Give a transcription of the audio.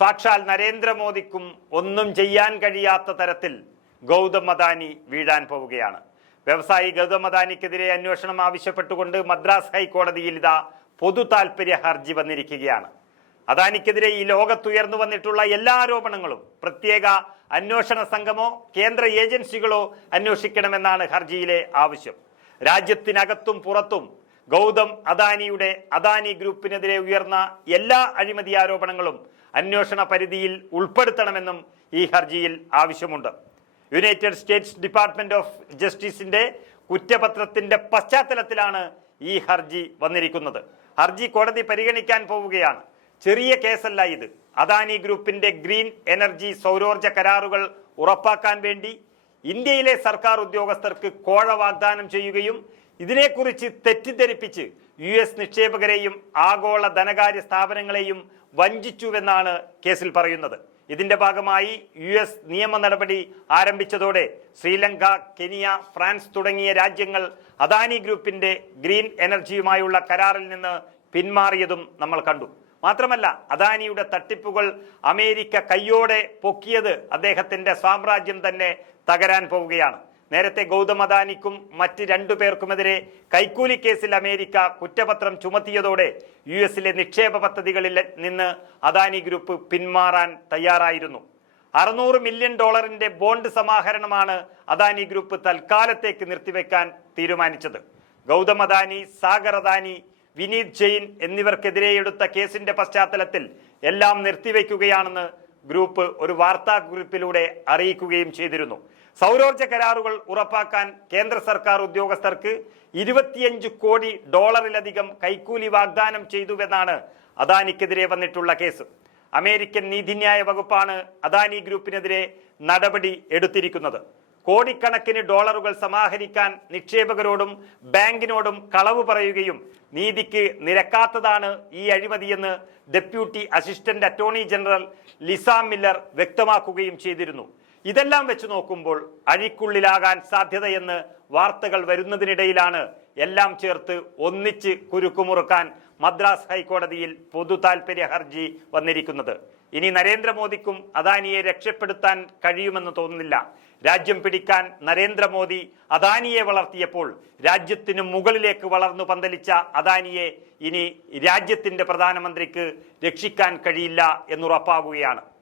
സാക്ഷാൽ നരേന്ദ്രമോദിക്കും ഒന്നും ചെയ്യാൻ കഴിയാത്ത തരത്തിൽ ഗൗതം അദാനി വീഴാൻ പോവുകയാണ്. വ്യവസായി ഗൗതം അദാനിക്കെതിരെ അന്വേഷണം ആവശ്യപ്പെട്ടുകൊണ്ട് മദ്രാസ് ഹൈക്കോടതിയിൽ ഇതാ പൊതു താൽപര്യ ഹർജി വന്നിരിക്കുകയാണ്. അദാനിക്കെതിരെ ഈ ലോകത്തുയർന്നു വന്നിട്ടുള്ള എല്ലാ ആരോപണങ്ങളും പ്രത്യേക അന്വേഷണ സംഘമോ കേന്ദ്ര ഏജൻസികളോ അന്വേഷിക്കണമെന്നാണ് ഹർജിയിലെ ആവശ്യം. രാജ്യത്തിനകത്തും പുറത്തും ഗൗതം അദാനിയുടെ അദാനി ഗ്രൂപ്പിനെതിരെ ഉയർന്ന എല്ലാ അഴിമതി ആരോപണങ്ങളും അന്വേഷണ പരിധിയിൽ ഉൾപ്പെടുത്തണമെന്നും ഈ ഹർജിയിൽ ആവശ്യമുണ്ട്. യുണൈറ്റഡ് സ്റ്റേറ്റ്സ് ഡിപ്പാർട്ട്മെന്റ് ഓഫ് ജസ്റ്റിസിന്റെ കുറ്റപത്രത്തിന്റെ പശ്ചാത്തലത്തിലാണ് ഈ ഹർജി വന്നിരിക്കുന്നത്. ഹർജി കോടതി പരിഗണിക്കാൻ പോവുകയാണ്. ചെറിയ കേസല്ല ഇത്. അദാനി ഗ്രൂപ്പിന്റെ ഗ്രീൻ എനർജി സൗരോർജ കരാറുകൾ ഉറപ്പാക്കാൻ വേണ്ടി ഇന്ത്യയിലെ സർക്കാർ ഉദ്യോഗസ്ഥർക്ക് കോഴ വാഗ്ദാനം ചെയ്യുകയും ഇതിനെക്കുറിച്ച് തെറ്റിദ്ധരിപ്പിച്ച് US നിക്ഷേപകരെയും ആഗോള ധനകാര്യ സ്ഥാപനങ്ങളെയും വഞ്ചിച്ചുവെന്നാണ് കേസിൽ പറയുന്നത്. ഇതിന്റെ ഭാഗമായി US നിയമ നടപടി ആരംഭിച്ചതോടെ ശ്രീലങ്ക, കെനിയ, ഫ്രാൻസ് തുടങ്ങിയ രാജ്യങ്ങൾ അദാനി ഗ്രൂപ്പിന്റെ ഗ്രീൻ എനർജിയുമായുള്ള കരാറിൽ നിന്ന് പിന്മാറിയതും നമ്മൾ കണ്ടു. മാത്രമല്ല, അദാനിയുടെ തട്ടിപ്പുകൾ അമേരിക്ക കയ്യോടെ പൊക്കിയത് അദ്ദേഹത്തിന്റെ സാമ്രാജ്യം തന്നെ തകരാൻ പോവുകയാണ്. നേരത്തെ ഗൗതം അദാനിക്കും മറ്റ് 2 പേർക്കുമെതിരെ കൈക്കൂലി കേസിൽ അമേരിക്ക കുറ്റപത്രം ചുമത്തിയതോടെ US നിക്ഷേപ പദ്ധതികളിൽ നിന്ന് അദാനി ഗ്രൂപ്പ് പിന്മാറാൻ തയ്യാറായിരുന്നു. $600 മില്യൺ ബോണ്ട് സമാഹരണമാണ് അദാനി ഗ്രൂപ്പ് തൽക്കാലത്തേക്ക് നിർത്തിവെക്കാൻ തീരുമാനിച്ചത്. ഗൗതം അദാനി, സാഗർ അദാനി, വിനീത് ജെയിൻ എന്നിവർക്കെതിരെ എടുത്ത കേസിന്റെ പശ്ചാത്തലത്തിൽ എല്ലാം നിർത്തിവെക്കുകയാണെന്ന് ഗ്രൂപ്പ് ഒരു വാർത്താക്കുറിപ്പിലൂടെ അറിയിക്കുകയും ചെയ്തിരുന്നു. സൗരോർജ കരാറുകൾ ഉറപ്പാക്കാൻ കേന്ദ്ര സർക്കാർ ഉദ്യോഗസ്ഥർക്ക് $25 കോടി കൈക്കൂലി വാഗ്ദാനം ചെയ്തുവെന്നാണ് അദാനിക്കെതിരെ വന്നിട്ടുള്ള കേസ്. അമേരിക്കൻ നീതിന്യായ വകുപ്പാണ് അദാനി ഗ്രൂപ്പിനെതിരെ നടപടി എടുത്തിരിക്കുന്നത്. കോടിക്കണക്കിന് ഡോളറുകൾ സമാഹരിക്കാൻ നിക്ഷേപകരോടും ബാങ്കിനോടും കളവ് പറയുകയും നീതിക്ക് നിരക്കാത്തതാണ് ഈ അഴിമതിയെന്ന് deputy assistant attorney general Lisa Miller വ്യക്തമാക്കുകയും ചെയ്തിരുന്നു. ഇതെല്ലാം വെച്ച് നോക്കുമ്പോൾ അഴിക്കുള്ളിലാകാൻ സാധ്യതയെന്ന് വാർത്തകൾ വരുന്നതിനിടയിലാണ് എല്ലാം ചേർത്ത് ഒന്നിച്ച് കുരുക്കുമുറുക്കാൻ മദ്രാസ് ഹൈക്കോടതിയിൽ പൊതു താൽപര്യ ഹർജി വന്നിരിക്കുന്നത്. ഇനി നരേന്ദ്രമോദിക്കും അദാനിയെ രക്ഷപ്പെടുത്താൻ കഴിയുമെന്ന് തോന്നുന്നില്ല. രാജ്യം പിടിക്കാൻ നരേന്ദ്രമോദി അദാനിയെ വളർത്തിയപ്പോൾ രാജ്യത്തിനു മുകളിലേക്ക് വളർന്നു പന്തലിച്ച അദാനിയെ ഇനി രാജ്യത്തിന്റെ പ്രധാനമന്ത്രിക്ക് രക്ഷിക്കാൻ കഴിയില്ല എന്നുറപ്പാകുകയാണ്.